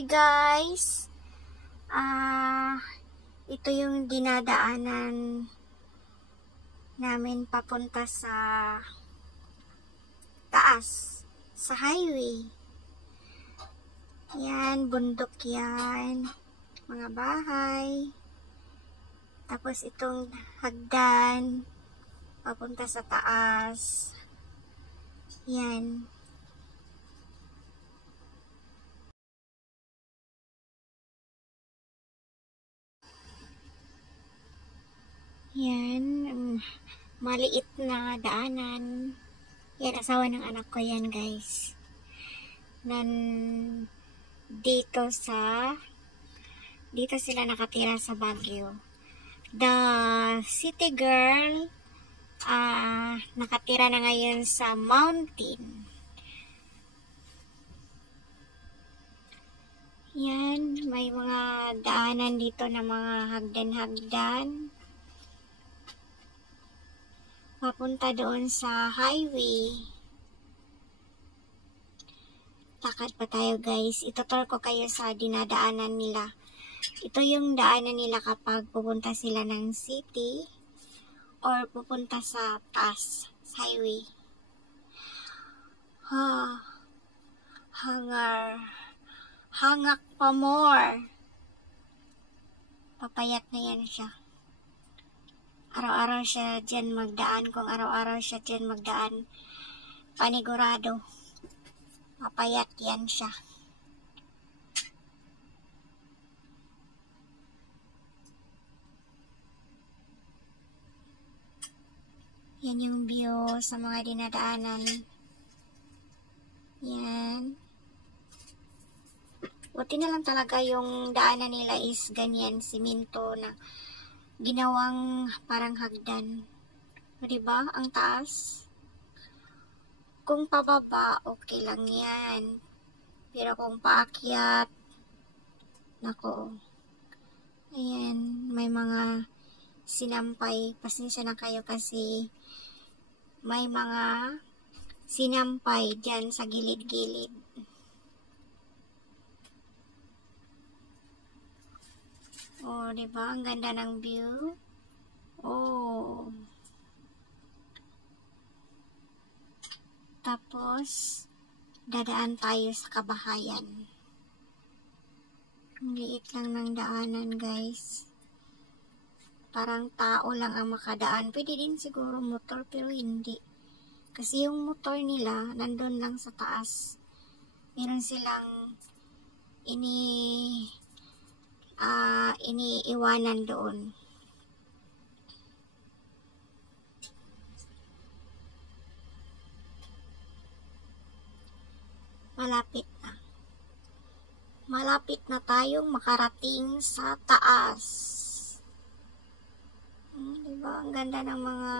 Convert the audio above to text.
Hi guys! Ito yung dinadaanan namin papunta sa taas, sa highway. Yan, bundok yan. Mga bahay. Tapos itong hagdan papunta sa taas. Yan. Yan, maliit na daanan. Yan, asawa ng anak ko yan guys. Dito sila nakatira sa Baguio. The city girl, nakatira na ngayon sa mountain. Yan, may mga daanan dito na mga hagdan-hagdan. Papunta doon sa highway. Lakad pa tayo guys. Itutur ko kayo sa dinadaanan nila. Ito yung daanan nila kapag pupunta sila ng city or pupunta sa taas, sa highway. Hangak pa more. Papayat na yan siya. Araw-araw siya dyan magdaan. Kung araw-araw siya dyan magdaan, panigurado. Papayat yan siya. Yan yung view sa mga dinadaanan. Yan. Buti na lang talaga yung daanan nila is ganyan, simento na ginawang parang hagdan. O diba? Ang taas. Kung pababa, okay lang yan. Pero kung paakyat, nako. Ayan, may mga sinampay. Pasensya na kayo kasi may mga sinampay dyan sa gilid-gilid. Oh, diba? Ang ganda ng view. Oh. Tapos, dadaan tayo sa kabahayan. Ang liit lang ng daanan, guys. Parang tao lang ang makadaan. Pwede din siguro motor, pero hindi. Kasi yung motor nila, nandun lang sa taas. Meron silang iniiwanan doon. Malapit na tayong makarating sa taas. Diba? Ang ganda ng mga